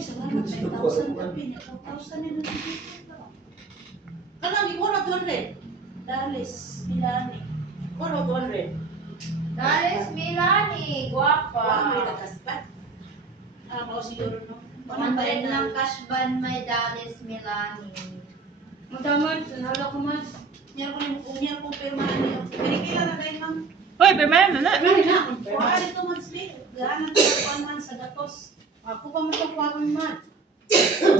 Ay, salamat. 9,000 ka pinya. 4,000 yun. Kanang ikaw na 200. Dalis, Milani. Ikaw na 200. Dalis Milani, guwapa. May nakaspat. Ako siguro, no? Pamantay ng cashban may Dalis Milani. Mataman, sanalo ko mas. Niya ko pirmahan niya. Pinikila na kayo, ma'am. Hoy, permayan na na. Ay na. Kuha dito, ma'am, Smith. Gaanan ko ang man sa gatos. Ako pa mo ito, kuha kang man.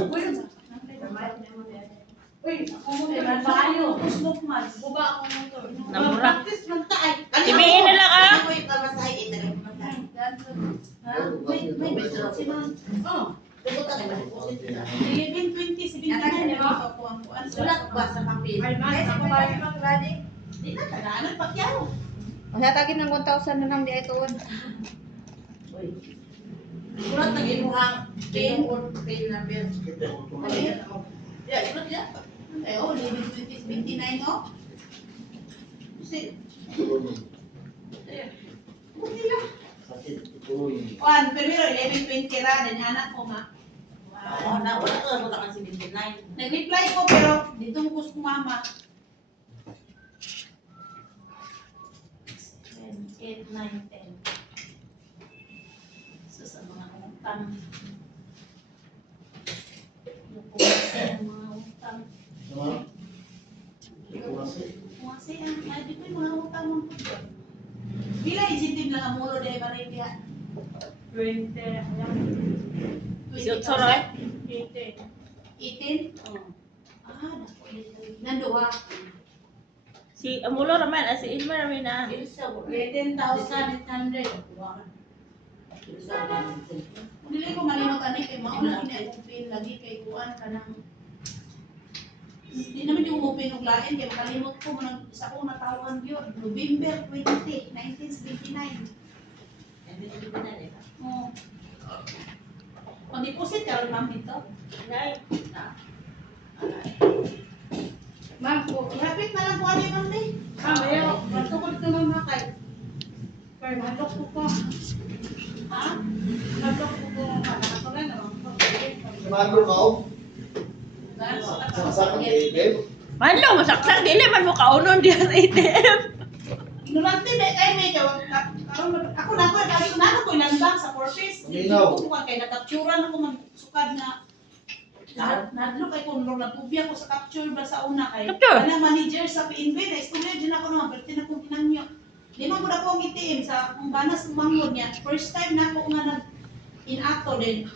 Uy, ba? Uy, ako mo Kaya bayo, kusmok man. Buba ako motor. Namura. Practice man tayo. Ibihin na lang, ah. Ano yung kamasahe, ito ha? May beso si ma'am. Oo. Dito ka naman. 11:20, 79 na ako ang kuan. Sulat ba sa papel? Ay, mas, ako ba yung magladi? Di na, tagaanan pakyaw. Masatagin ng 1,000 na lang di ito. Sulat na ginuhang pin or pin number. Ayan, oh. Yeah, sulat yan. Eh, oh, 11:20, 29, oh. Kasi, buti lang. Juan, primero 11:20 ra din anak ko nga. Wala ka wala ka 79. Nag-reply ko pero dito mo ko mama. 7, 8, 9, 10. So sa mga utang. Yung mga utang. Kasi angadi ko yung mga utang mo po. Bila isintin lang ang mulo dahil maray diya. 20. Ayan. Siyot soray? 18. 18? Oh. Dako dito. Nando ha. Si Amulo raman, si Ilma raman na. 18,800. Dili ko malimot ani kay mao na kini akong pin lagi kay kuan kanang di naman yung umupin og lain kay makalimot ko man isa ko natawhan gyud November 20, 1979. Oh. Pag-deposit ka ron ma'am dito. Nay. Ma'am, po. Ihapit na lang ko ani ma'am day. Ayaw. Matukod ka ng makay. Kaya matok ko po. Ha? Matok ko po. Ako na naman po. Manlo, masaksak, dili man mo kaunon diyan sa ATM. Ignorante na kay may karon ako na ko kali ko na ko landang sa purpose. Minaw. Ko kay nakapturan ako man sukad na nadlo kay kun na tubya ko sa capture ba sa una kay Capture? kanang manager sa PNB na istorya din ako na perti na kong tinangyo. Di man ko na ko ang itim sa kung banas mangod niya. First time na ako nga nag inacto din.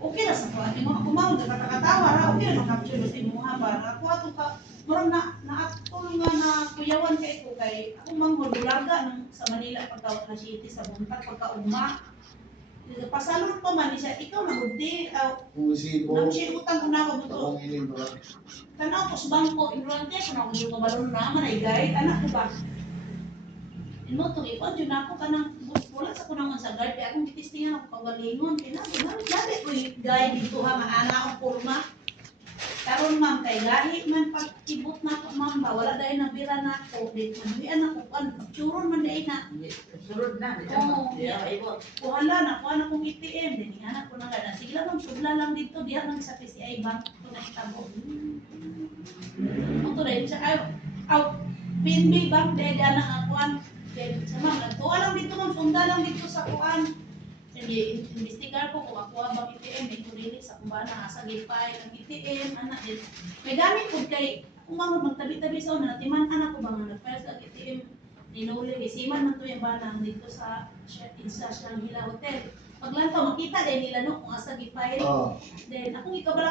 Okay ra sa ko ati mo ako mao nakakatawa ra okay ra capture sa imuha para ako ato ka murag na-acto nga na kuyawan kay ko kay ako mangod bulaga nang sa Manila pagka na city sa buntag pagka ugma. Pasalon pa man siya ikaw na gudi nang siya utang una ko buto. Tanaw ko sa bangko, ignorante ako na kung yung kabalon na, manay guide, anak ko ba? Ino, itong ipon, yun ako ka nang, wala sa kunangon sa guide, kaya akong titistingan ako kagalingon, labi ko yung guide dito ha, nga anak akong kurma. Karon ma'am, kay gahi man pag-ibot na ako ma'am ba, wala dahil nabira na ako, dito manuian ako, churon man dahil na. Surod na. Oo, kuhala na, kuha na kong ATM, din anak ko na gana. Sige lang ma'am, subla lang dito, diha man sa PCI Bank, ito na itabo. Ito rin siya, PNB Bank, dahil anak akuan. Dahil siya ma'am, nagtuwa lang dito ma'am, sunda lang dito sa kuan. Sige, investigar ko kung ako bang ATM, may kurili sa kumbana, sa gipay, ang ATM, anak din. May gamit ko kay, kung mga magtabi-tabi sa una, timan anak ko ba nga, nag-file sa ATM, ninuli, isiman man to yung banang dito sa Shangri-La Hotel. Paglantaw, makita din nila no, kung asa gipay. Then, akong ikabala